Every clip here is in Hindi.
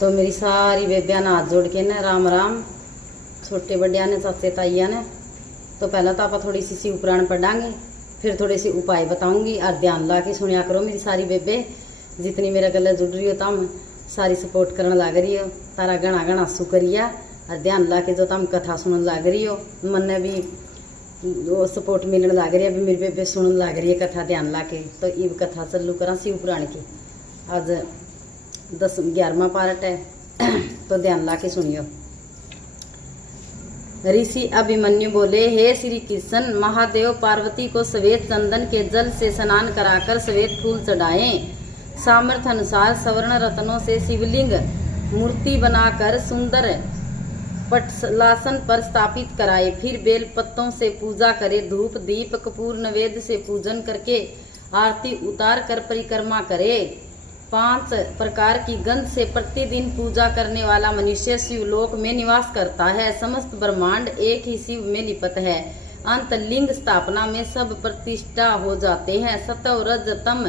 तो मेरी सारी बेबिया ने हाथ जोड़ के ना राम राम, छोटे बड़िया ने चाचे ताइया ने। तो पहला तो आप थोड़ी सी शिव पुराण पढ़ांगे, फिर थोड़े से उपाय बताऊंगी और ध्यान ला के सुनिया करो मेरी सारी बेबे। जितनी मेरा गले जुड़ रही हो तम सारी सपोर्ट करने लग रही हो, तारा गणा गणा सु करिया और ध्यान ला के जो तम कथा सुनने लग रही हो, मन ने भी वो सपोर्ट मिलने लग रही है। अभी मेरी बेबे सुनने लग रही है कथा ध्यान ला के। तो ये कथा चलू करा शिव पुराण की। आज 11वां पार्ट है, तो ध्यान ला के सुनियो। ऋषि अभिमन्यु बोले, हे श्री कृष्ण, महादेव पार्वती को श्वेत चंदन के जल से स्नान कराकर श्वेत फूल चढ़ाएं। सामर्थ्य अनुसार स्वर्ण रत्नों से शिवलिंग मूर्ति बनाकर सुंदर पटलासन पर स्थापित कराए। फिर बेल पत्तों से पूजा करे। धूप दीप कपूर नैवेद्य से पूजन करके आरती उतार कर परिक्रमा करे। 5 प्रकार की गंध से प्रतिदिन पूजा करने वाला मनुष्य शिवलोक में निवास करता है। समस्त ब्रह्मांड एक ही शिव में लिपत है। अंत लिंग स्थापना में सब प्रतिष्ठा हो जाते हैं। सत्व रज तम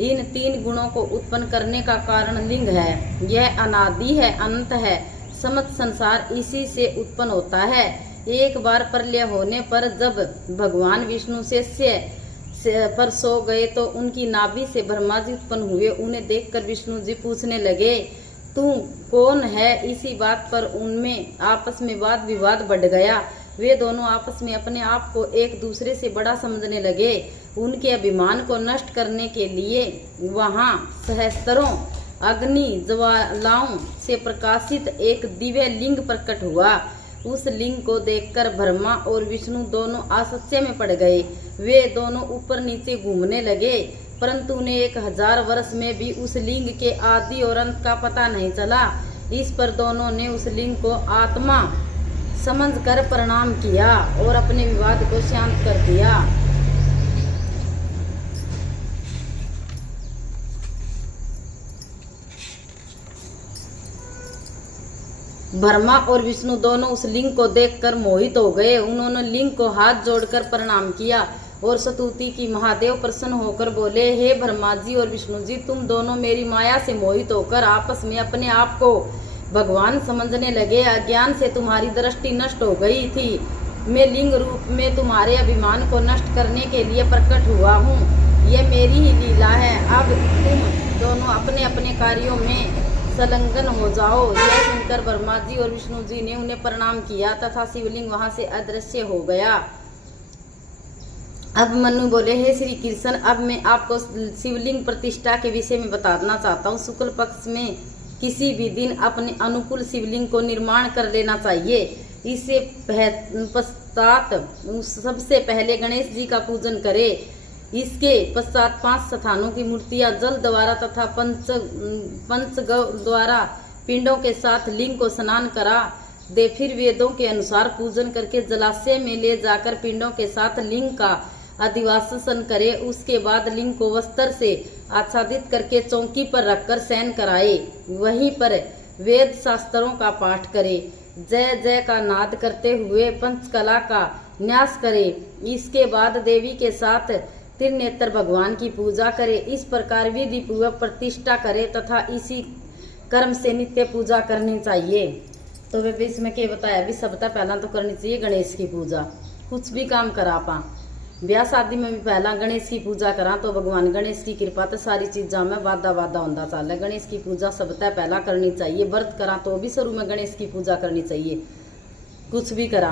इन 3 गुणों को उत्पन्न करने का कारण लिंग है। यह अनादि है, अनंत है। समस्त संसार इसी से उत्पन्न होता है। एक बार प्रलय होने पर जब भगवान विष्णु से पर सो गए तो उनकी नाभि से ब्रह्मा जी उत्पन्न हुए। उन्हें देखकर विष्णु जी पूछने लगे, तू कौन है? इसी बात पर उनमें आपस में वाद विवाद बढ़ गया। वे दोनों आपस में अपने आप को एक दूसरे से बड़ा समझने लगे। उनके अभिमान को नष्ट करने के लिए वहां सहस्त्रों अग्नि ज्वालाओं से प्रकाशित एक दिव्य लिंग प्रकट हुआ। उस लिंग को देखकर ब्रह्मा और विष्णु दोनों आश्चर्य में पड़ गए। वे दोनों ऊपर नीचे घूमने लगे, परंतु उन्हें 1000 वर्ष में भी उस लिंग के आदि और अंत का पता नहीं चला। इस पर दोनों ने उस लिंग को आत्मा समझकर प्रणाम किया और अपने विवाद को शांत कर दिया। ब्रह्मा और विष्णु दोनों उस लिंग को देखकर मोहित हो गए। उन्होंने लिंग को हाथ जोड़कर प्रणाम किया और स्तुति की। महादेव प्रसन्न होकर बोले, हे ब्रह्मा जी और विष्णु जी, तुम दोनों मेरी माया से मोहित होकर आपस में अपने आप को भगवान समझने लगे। अज्ञान से तुम्हारी दृष्टि नष्ट हो गई थी। मैं लिंग रूप में तुम्हारे अभिमान को नष्ट करने के लिए प्रकट हुआ हूँ। यह मेरी ही लीला है। अब तुम दोनों अपने अपने कार्यों में संलग्न हो जाओ। यह सुनकर ब्रह्मा जी और विष्णु जी ने उन्हें प्रणाम किया तथा शिवलिंग वहां से अदृश्य हो गया। अब मनु बोले, हे श्री कृष्ण, अब मैं आपको शिवलिंग प्रतिष्ठा के विषय में बताना चाहता हूँ। शुक्ल पक्ष में किसी भी दिन अपने अनुकूल शिवलिंग को निर्माण कर लेना चाहिए। इससे पश्चात सबसे पहले गणेश जी का पूजन करें। इसके पश्चात 5 स्थानों की मूर्तियां जल द्वारा तथा पंचगव्य द्वारा पिंडों के साथ लिंग को स्नान करा दे। फिर वेदों के अनुसार पूजन करके जलाशय में ले जाकर पिंडों के साथ लिंग का अधिवासन करे। उसके बाद लिंग को वस्त्र से आच्छादित करके चौकी पर रखकर शयन कराए। वहीं पर वेद शास्त्रों का पाठ करे। जय जय का नाद करते हुए पंचकला का न्यास करे। इसके बाद देवी के साथ त्रिनेत्र भगवान की पूजा करे। इस प्रकार विधि पूर्वक प्रतिष्ठा करे तथा इसी कर्म से नित्य पूजा करनी चाहिए। तो वे इसमें क्या बताया, भी सबसे पहला तो करनी चाहिए गणेश की पूजा। कुछ भी काम करा पा, ब्याह शादी में भी पहला गणेश की पूजा करा तो भगवान गणेश की कृपा तो सारी चीज़ों में वादा होता चल। गणेश की पूजा सबसे पहला करनी चाहिए। व्रत करा तो भी शुरू में गणेश की पूजा करनी चाहिए। कुछ भी करा।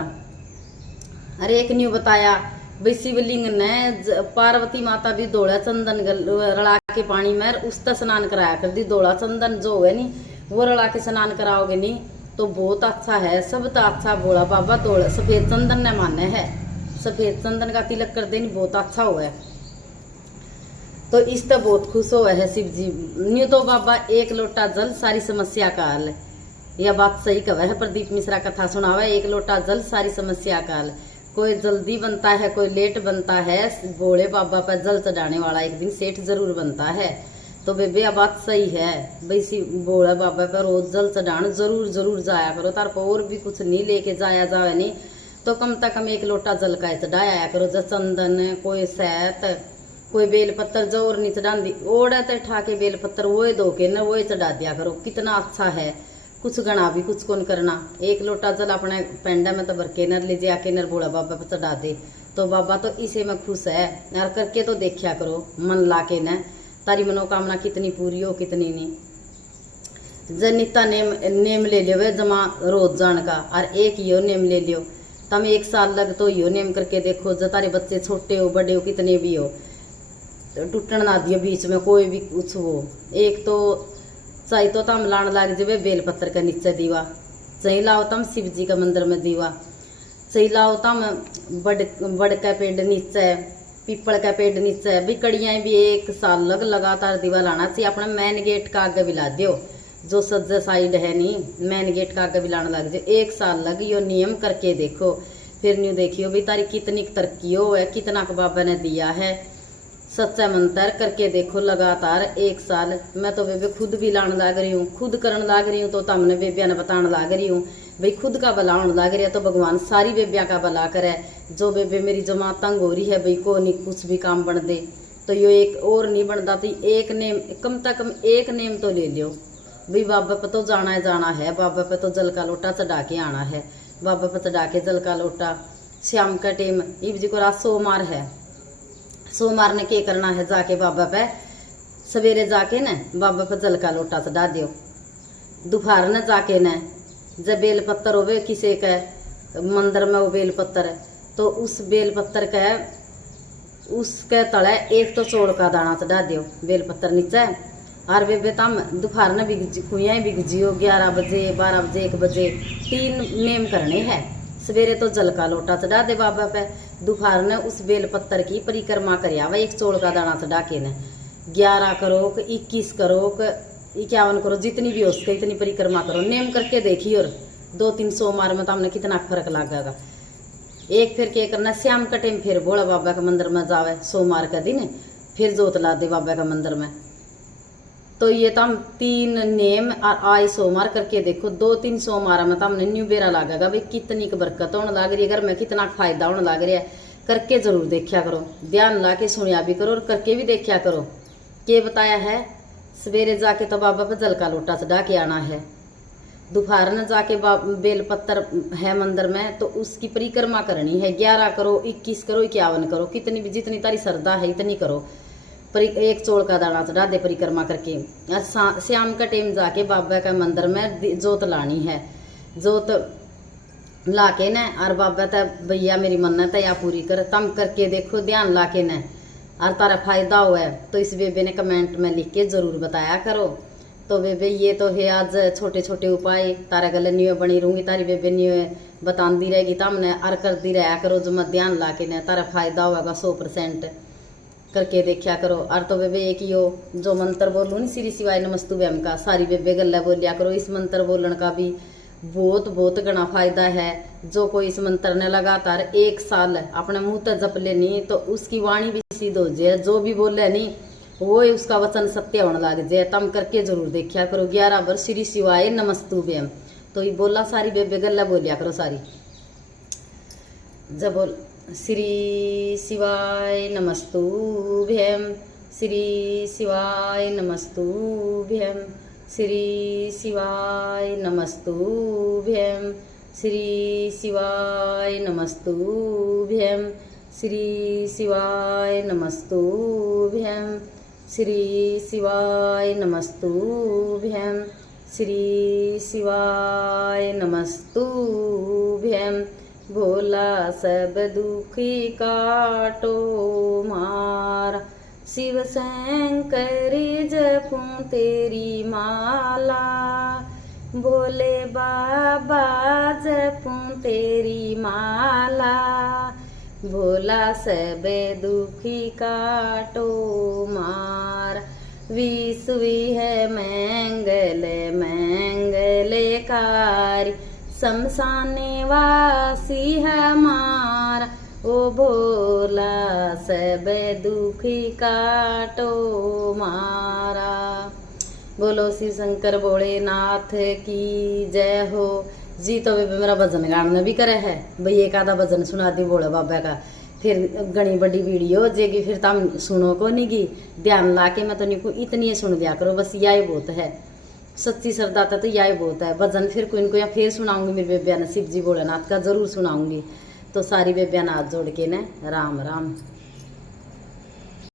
अरे एक न्यू बताया भाई, शिवलिंग ने पार्वती माता भी धोला चंदन रला के पानी में उसका स्नान कराया कर दी। धोला चंदन जो है नी वो रला के स्नान कराओगे नी तो बहुत अच्छा है। सब तो अच्छा भोला बाबा धोला सफेद चंदन ने माने है। सफेद चंदन का तिलक कर देनी बहुत अच्छा हुआ है। तो इससे बहुत खुश हुआ है शिव जी। न्यू तो बाबा 1 लोटा जल सारी समस्या का हल। यह बात सही कहा है। प्रदीप मिश्रा कथा सुनावा, 1 लोटा जल सारी समस्या का हल। कोई जल्दी बनता है, कोई लेट बनता है। भोले बाबा पर जल चढ़ाने वाला एक दिन सेठ जरूर बनता है। तो बेबे यह बात सही है भाई, भोले बाबा पर रोज जल चढ़ाने जरूर जाया करो। तार पर और भी कुछ नहीं लेके जाया जाए नहीं तो कम से कम 1 लोटा जल का चढ़ाया करो। जो चंदन, कोई शहद, कोई बेल पत्तर जो और नहीं चढ़ा दी ओढ़े तो ठा के बेल पत्तर वो धो के न वो चढ़ा दिया करो, कितना अच्छा है। कुछ गणा भी कुछ कौन करना, एक लोटा जल अपने पेंडा में तो भर के नर ले जा के नर बोला बाबा पर चढ़ा दे, तो बाबा तो इसे में खुश है। यार करके तो देखा करो मन ला के न, तारी मनोकामना कितनी पूरी हो कितनी नहीं। जनिता नेम ले लियो वे जमा रोज जान का, और एक यो नेम ले लियो तम 1 साल लग तो यो नेम करके देखो। जो तारे बच्चे छोटे हो बड़े हो कितने भी हो, टूटन ना दियो बीच में कोई भी कुछ हो। एक तो चाहे तो तम लान लाग जावे बेल पत्तर के नीचे दीवा, चाहे लाओ तम शिव जी का मंदिर में दीवा, चाहे लाओ तम बड़ का पेड़ नीचे पीपल का पेड़ नीचे भी कड़ियाँ भी 1 साल लग लगातार दीवा लाना चाहिए। अपने मेन गेट का आगे भी ला दियो, जो सज्जा साइड है नहीं मेन गेट का आगे भी लाने लग जाए। 1 साल लग यो नियम करके देखो, फिर न्यू देखियो भी तारी कितनी तरक्की हो है, कितना का बाबा ने दिया है। सच्चा मंत्र करके देखो लगातार 1 साल। मैं तो बेबे खुद भी लाने लग रही हूँ, खुद करने लग रही हूँ, तो तमने बेबिया ने बताने लग रही हूँ भाई खुद का भला होने लग रहा है तो भगवान सारी बेबिया का भला करे। जो बेबे मेरी जमा तंग हो रही है भाई को नहीं कुछ भी काम बन दे, तो यो एक और नहीं बनता तो एक नेम कम से कम एक नेम तो ले लियो भाई बाबा पे तो जाना है, बाबा पे तो जल का लोटा चढ़ा के आना है, बाबा पे चढ़ा के जल का लोटा। शाम का टाइम इब जी को रात सोमवार है, सोमवार ने क्या करना है जाके बाबा पे सवेरे जाके न बाबा पे जल का लोटा चढ़ा दियो। दोपहर ने जाके न जब बेल पत्तर होवे किसी के मंदिर में वो बेल पत्तर है तो उस बेल पत्तर के उसके तले एक तो चौड़ का दाना चढ़ा दियो बेल पत्तर नीचे। और बेबे तम दोपहर ने कुइया बिग जियो 11 बजे 12 बजे 1 बजे 3 नेम करने हैं। सवेरे तो जल का लोटा चढ़ा दे बाबा पे, दोपहर ने उस बेल पत्तर की परिक्रमा करिया वह 1 चौड़ का दाना चढ़ा के न 11 करो 21 करो 51 करो जितनी भी हो सके इतनी परिक्रमा करो। नेम करके देखिए और 2-3 सोमवार में तो हमने कितना फर्क लगेगा। एक फिर क्या करना शाम का टाइम फिर भोला बाबा के मंदिर में जावे सोमवार का दिन फिर जोत ला दे बाबा का मंदिर में। तो ये तो हम 3 नेम आए सोमवार करके देखो 2-3 सोमवार में तो हमने न्यू बेरा लगेगा भाई कितनी बरकत होने लग रही है, घर में कितना फायदा होने लग रहा है। करके जरूर देखा करो, ध्यान ला के सुनिया भी करो और करके भी देखा करो। के बताया है सवेरे जाके तो बाबा पे जल का लोटा चढ़ा के आना है, दोपहर में जाके बेल पत्तर है मंदिर में तो उसकी परिक्रमा करनी है। 11 करो 21 करो 51 करो कितनी भी जितनी तारी श्रद्धा है इतनी करो। पर 1 चौड़ का दाना चढ़ा दे परिक्रमा करके। शाम का टाइम जाके बाबा का मंदिर में जोत लानी है, जोत ला के न और बाबा त भैया मेरी मन्नत है या पूरी कर तम करके देखो ध्यान ला के न और तारा फायदा हुआ है तो इस बेबे ने कमेंट में लिख के जरूर बताया करो। तो बेबे ये तो है आज छोटे छोटे उपाय तारा गले न्यू बनी रहूँगी, तारी बेबे न्यू बताती रहेगी तो हमने और करती रहा करो जो मैं ध्यान ला के न तारा फायदा होगा 100% करके देखा करो। और तो बेबे एक ही हो जो मंत्र बोलूँ नी श्री शिवाय नमस्तुभ्यम का सारी बेबे गल्ला बोलिया करो। इस मंत्र बोलने का भी बहुत घना फायदा है। जो कोई इस मंत्र ने लगातार 1 साल अपने मुँह तक जप ले नहीं तो उसकी वाणी भी सिद्ध हो जाए, जो भी बोले नहीं वो उसका वचन सत्य होने लग जाए। तम करके जरूर देखा करो 11 बार श्री शिवाय नमस्तुभ्यम। तो ये बोला सारी बेबे गल्ला बोलिया करो सारी। जब बोल श्री शिवाय नमस्तुभ्यम, श्री शिवाय नमस्तुभ्यम, श्री शिवाय नमस्तुभ्यम, श्री शिवाय नमस्तुभ्यम, श्री शिवाय नमस्तुभ्यम, श्री शिवाय नमस्तुभ्यम, श्री शिवाय नमस्तुभ्यम। भोला सब दुखी काटो मार, शिव शंकर जपूं तेरी माला, भोले बाबा जपूं तेरी माला, भोला सब दुखी काटो मार। विश्वी है मंगल मंगलकारी, शमशाने वासी हमारा, ओ भोला सब दुखी काटो मारा। बोलो शिव शंकर भोलेनाथ की जय हो जी। तो बेबे मेरा भजन गाने भी करे है भाई, एक आधा भजन सुना दी भोले बाबा का फिर घनी बड़ी वीडियो हो जाएगी, फिर तुम सुनो को नहीं गी, ध्यान ला के मैं तो नहीं को इतनी सुन दिया करो, बस यही बहुत है। सच्ची श्रद्धा तो यही बहुत है। भजन फिर कोई इनको या फिर सुनाऊंगी, मेरी बेबिया ने शिव जी भोलेनाथ का जरूर सुनाऊंगी। तो सारी बेबिया ने हाथ जोड़ के न राम राम।